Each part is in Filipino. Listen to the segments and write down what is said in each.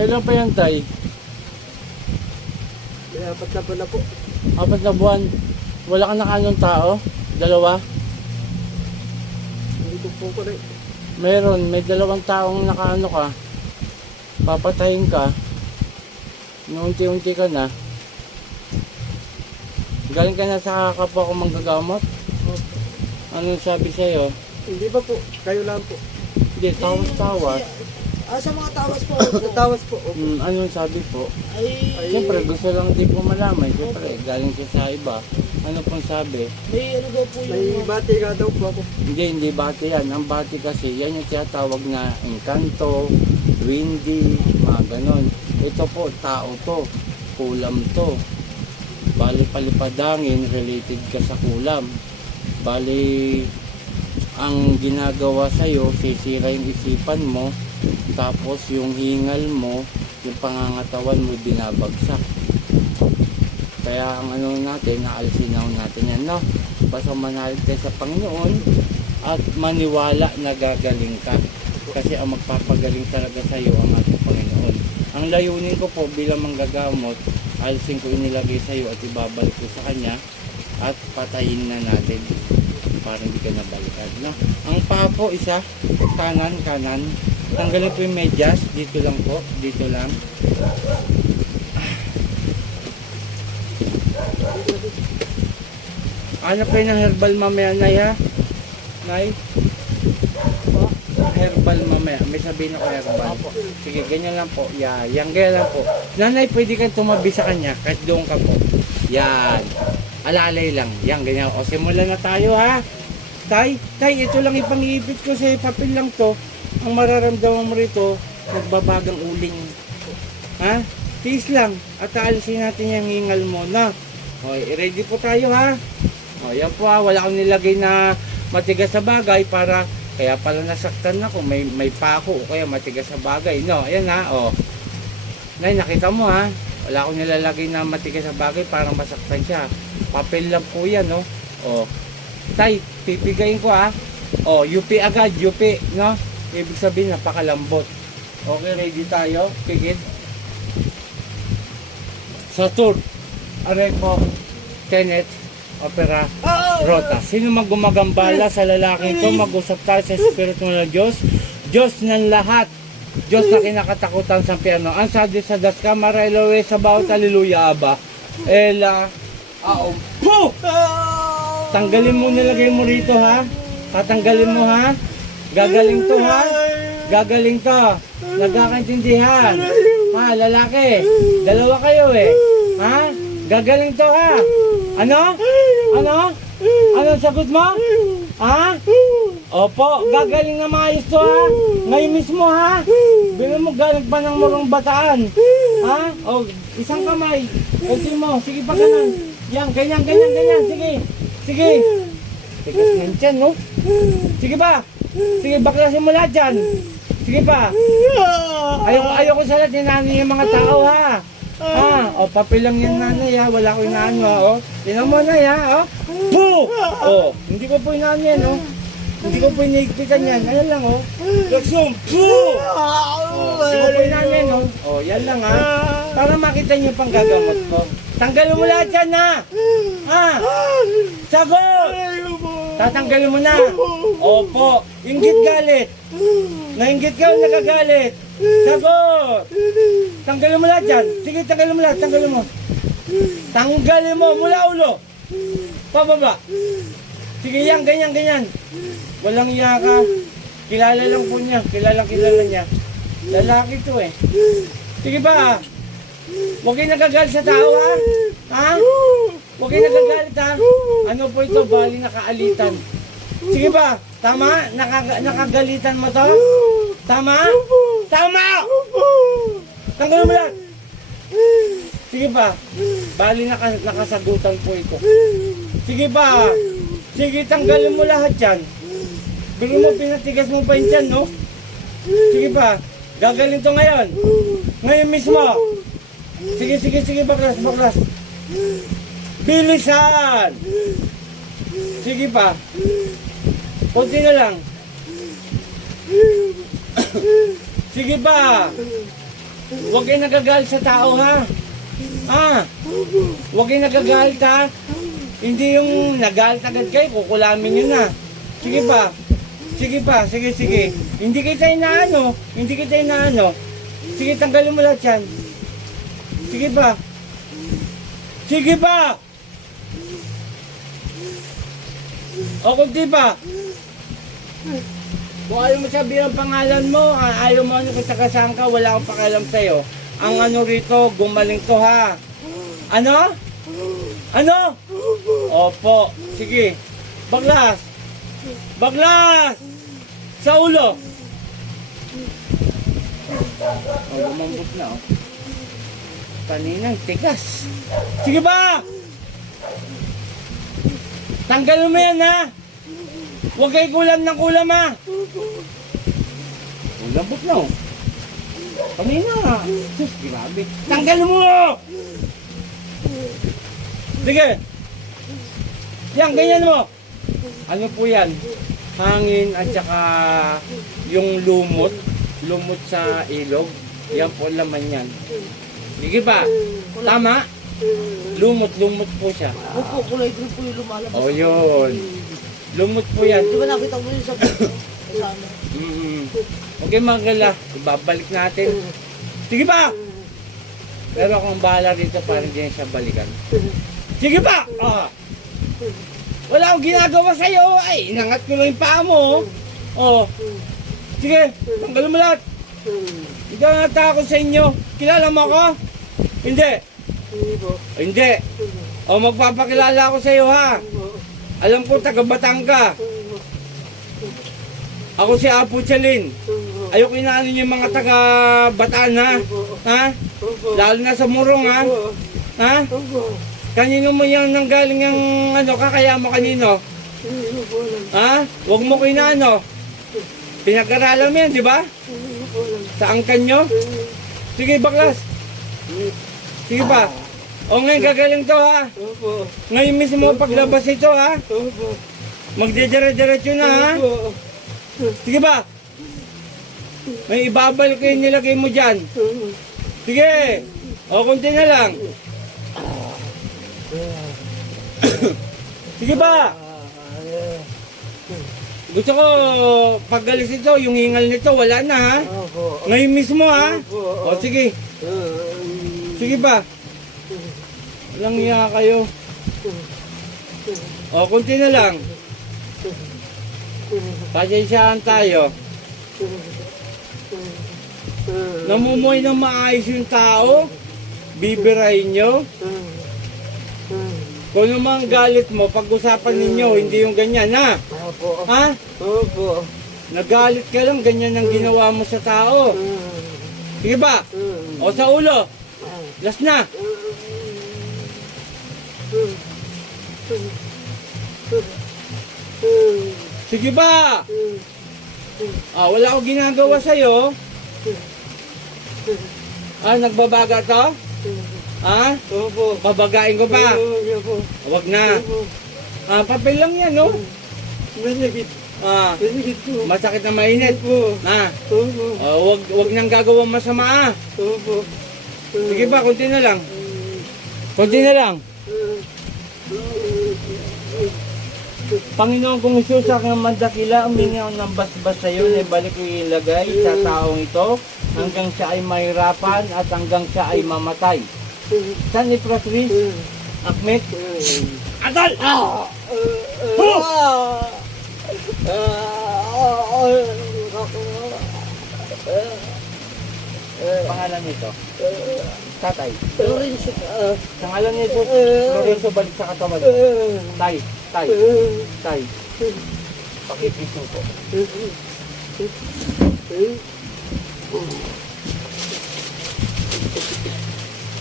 Kailan pa yan, Tay? May 4 na po na po. 4 na buwan. Wala ka nakaanong tao? Dalawa? Hindi ko po ko rin. Meron, may 2 taong nakaano ka. Papatayin ka. Unti-unti ka na. Galing ka na sa kapwa ko manggagamot? Anong sabi sa'yo? Hindi ba po? Kayo lang po. Hindi, tawas-tawas. Sa mga tawas po. Natawas po. Anong sabi po? Ay, Siyempre, gusto lang din po malaman. Siyempre, galing siya sa iba. Ano pong sabi? may ano daw po May yung... bati nga daw po ako. Hindi bati yan. Ang bati kasi, yan yung tinatawag na engkanto, windy, mga ganon. Ito po, tao to. Kulam to. Bali palipadangin, related ka sa kulam. Bali, ang ginagawa sa'yo, sisira yung isipan mo, tapos yung hingal mo, yung pangangatawan mo, binabagsak. Kaya ang ano natin, naalsinaw natin yan, no? Basta manalig tayo sa Panginoon at maniwala na gagaling ka. Kasi ang magpapagaling talaga sa iyo ang ating Panginoon. Ang layunin ko po bilang manggagamot, alisin ko inilagay sa iyo at ibabalik ko sa Kanya at patayin na natin para hindi ka nabalikan, no? Ang paa po, isa, kanan. Tanggalin po yung medyas, dito lang po, dito lang. Ano kayo ng herbal mamaya, Nay, ha? Nay? Herbal mamaya. May sabihin ako herbal. Sige, ganyan lang po. Yan, ganyan lang po. Nanay, pwede kang tumabi sa kanya kahit doon ka po. Yan. Alalay lang. Yan, ganyan. O, simulan na tayo, ha? Tay, ito lang ipang-iipit ko sa papel lang to. Ang mararamdaman mo rito, nagbabagang uling. Ha? Tiis lang. At aalisin natin yung hingal mo, na. O, ready po tayo, ha? O, yan po, ha. Wala akong nilagay na matigas sa bagay para kaya pala nasaktan ako, may pako o kaya matigas sa bagay, no? Ayan, ha, o. Nay, nakita mo, ha? Wala akong nilalagay na matigas sa bagay para masaktan siya. Papel lang po yan, no? O. Tay, pipigayin ko, ha? O, UP agad, UP, no? Ibig sabihin, napakalambot. Okay, ready tayo? Pigid. Saturn, Arepo, Tenet, Opera, Rota. Sino mang gumagambala sa lalaking ito, mag-usap tayo sa Espiritu ng Diyos. Diyos ng lahat. Diyos na kinakatakutan sa piano. Ang sadyo sa daska, marailowe sa bawat haleluya, Aba. Ela, aom. Po! Tanggalin mo, nilagay mo rito, ha? Tatanggalin mo, ha? Gagaling to, ha? Gagaling to. Nagkakaintindihan. Ha, lalaki. 2 kayo, eh. Ha? Gagaling to, ha? Ano? Anong sagot mo? Ha? Opo, gagaling na maayos to, ha? Ngayon mismo, ha? Bilang mo galing pa ng Morong Bataan. Ha? O, isang kamay. Kunti mo. Sige pa ganun. Yan, ganyan. Sige. Tigas ng tiyan, no? Sige pa. Sige, baklasin mo lahat dyan. Sige pa. Ayoko sa lahat, ninanay yung mga tao, ha? Ha? O, papel lang yan, nanay, ha? Wala ko inaano, ha? O, tinan mo, nay, ha? O, po! O, hindi ko po inaano yan, o. Hindi ko po inaiktikan yan. Ayan lang, o. Laksong, po! O, hindi ko po inaano yan, o. O, yan lang, ha? Para makita niyo pang gagamot ko. Tanggalin mo lahat yan, ha? Ha? Sagot! Tatanggalin mo na. Opo. Inggit galit. Nainggit ka o nagagalit? Sagot. Tanggalin mo lahat dyan. Sige, tanggalin mo lahat. Tanggalin mo mula ulo. Pababa. Sige, yan, ganyan. Walang iya ka. Kilala lang po niya. Kilala niya. Lalaki to, eh. Sige ba? Huwag kayo nagagalit sa tao, ha? Ha? Huwag kayo nagagalit, ha? Ano po ito? Bali nakaalitan. Sige ba? Tama? Nakagalitan mo to? Tama? Tama! Tanggalin mo lahat. Sige ba? Bali nakasagutan po ito. Sige ba? Sige, tanggalin mo lahat yan. Bigyan mo, pinatigas mo pa yun dyan, no? Sige ba? Gagaling to ngayon. Ngayon mismo. Sige, baklas. Bilisan! Sige pa. Kunti na lang. Sige pa. Huwag kayo nagagalit sa tao, ha? Ah, huwag kayo nagagalit, ha? Hindi yung nagalit agad kayo, kukulamin nyo na. Sige pa. Sige pa, sige, sige. Hindi kita inaano. Hindi kita inaano. Sige, tanggalin mo lahat yan. Sige pa. Sige pa! O kunti pa. Kung ayaw mo sabihin ang pangalan mo, ayaw mo ano kung taga-saan ka, wala akong pakialam sa'yo. Ang ano rito, gumaling to, ha? Ano? Ano? Opo. Sige. Baglas. Baglas! Sa ulo. Oh, lumambot na, oh. Kaninang tigas. Sige ba? Tanggalin mo yan, ha? Huwag kayo kulam ng kulam, ha? Oh, lambot na, oh. Kanina, ha? Diyos, grabe. Tanggalin mo! Sige. Yan, ganyan mo. Ano po yan? Hangin at saka yung lumot sa ilog. Yan po laman yan. Sige ba? Tama? Lumot po siya. Opo, kulay green po yung lumalabas. O yun. Lumot po yan. Di ba nakita mo yun sa video? Kasama. Okay mga kala, ibabalik natin. Sige ba? Pero akong bahala dito para hindi siya balikan. Sige ba? Ah. Wala akong ginagawa sa'yo. Ay, inangat ko lang yung paa mo. Oh. Sige, tanggalin mo lahat. Hindi ka natakot sa inyo. Kilala mo ako? Hindi. Hindi. O, magpapakilala ako sa'yo, ha? Alam ko, taga-Batang ka. Ako si Apo Chalin. Ayoko inaano yung mga taga-Bataan, ha? Ha? Lalo na sa Murong, ha? Ha? Kanino mo yan nanggaling yung ano, kakaya mo kanino? Ha? Huwag mo kinaano. Pinag-aralan mo yan, di ba? Sa angkan nyo? Sige, baklas. Sige pa. O ngayon gagaling to, ha? Ngayon mismo paglabas ito, ha? Magdedere-derecho na, ha? Sige ba? May ibabalik ko yung nilagay mo dyan. Sige. O, kunti na lang. Sige ba? Gusto ko, pag galis ito, yung hingal nito, wala na, ha? Ngayon mismo, ha? O, sige. Sige ba? Walang iya kayo. O, kunti na lang. Pasensyaan tayo. Namumuhay ng maayos yung tao, bibirahin nyo. Kung naman galit mo, pag-usapan ninyo, hindi yung ganyan, ha? Ha? Nagalit ka lang, ganyan ang ginawa mo sa tao. Sige ba? O sa ulo. Last na. Sige ba? Wala akong ginagawa sa'yo. Nagbabaga to? Ha? Babagain ko pa? Huwag na. Papel lang yan, no? Masakit na mainit. Huwag nang gagawa masama, ha? Sige ba, konti na lang. Konti na lang. Panginoon kong Isus, aking mandakila, umingi ako ng basbas sa iyo, na ibalik ko ilagay sa taong ito hanggang siya ay mahirapan at hanggang siya ay mamatay. San Ipratris, Akmet, Adal! Pangalan nito? Tatay. Lorenzo. Pangalan nito, Lorenzo, balik sa katawan. Tay. Pakikisin ko.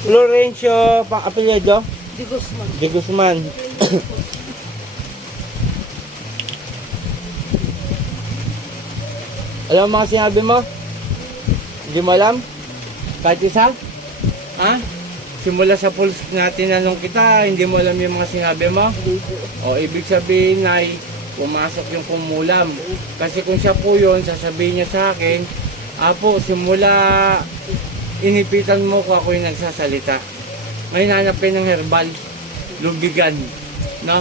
Lorenzo, apelyido? Di Guzman. De Guzman. Alam mo mga sinabi mo? Hindi mo alam? Kahit isa? Ha? Simula sa pulse natin anong kita, hindi mo alam yung mga sinabi mo? O ibig sabihin ay pumasok yung kumulam. Kasi kung siya po yun, sasabihin niya sa akin, Apo, simula inipitan mo ko ako yung nagsasalita. Ngayon hanapin ng herbal, lubigan, no?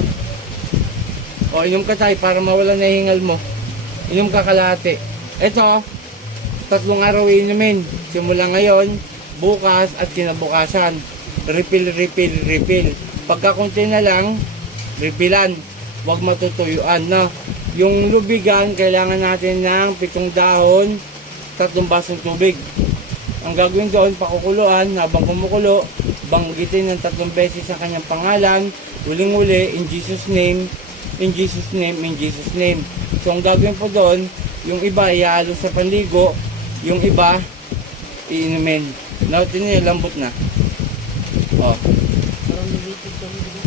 O, inom ka tayo para mawala na hingal mo. Inom ka kalahati. Ito, 3 araw inumin. Simula ngayon, bukas at kinabukasan. Refill, refill, refill. Pagka konti na lang, refillan. Huwag matutuyuan, no? Yung lubigan, kailangan natin ng 7 dahon, 3 basong tubig. Ang gagawin doon, pakukuluan, habang kumukulo, banggitin ng 3 beses ang kanyang pangalan, huling-huli, in Jesus name, in Jesus name, in Jesus name. So ang gagawin po doon, yung iba ihalo sa panligo, yung iba iinumin. Nautin niyo, lambot na. O, Parang lumitig kami dito.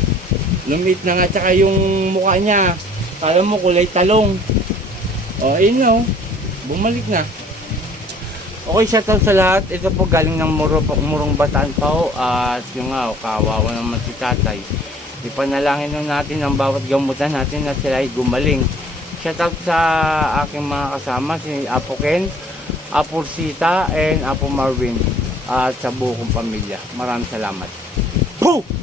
lumit na nga, tsaka yung mukha niya, kala mo kulay talong. O, ayun na, bumalik na. Okay, shoutout sa lahat. Ito po galing ng Murong Bataan pa ho. At yung nga, kawawa naman si tatay. Ipanalangin nun natin ang bawat gamutan natin na sila ay gumaling. Shoutout sa aking mga kasama, si Apo Ken, Apo Sita, and Apo Marvin. At sa buong pamilya. Maraming salamat. Pooh!